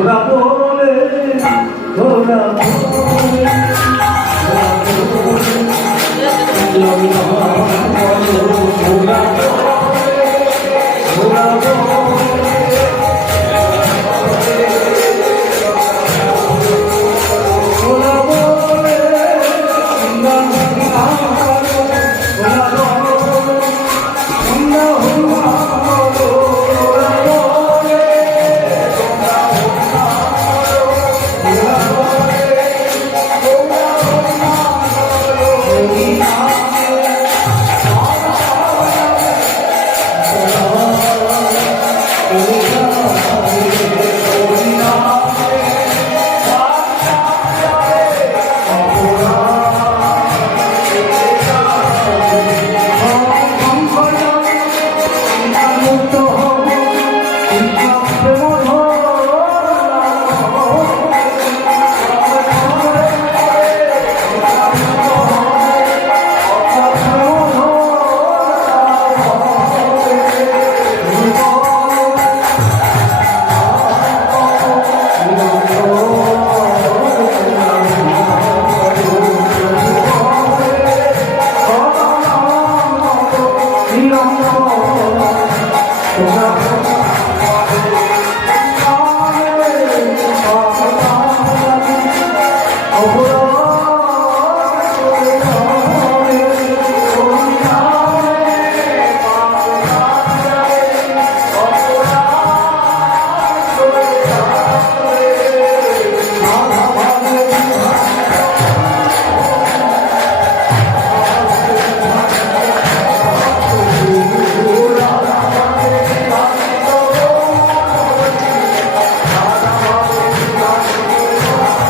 ধরা পড়লে ধরা পড়লে। Oh,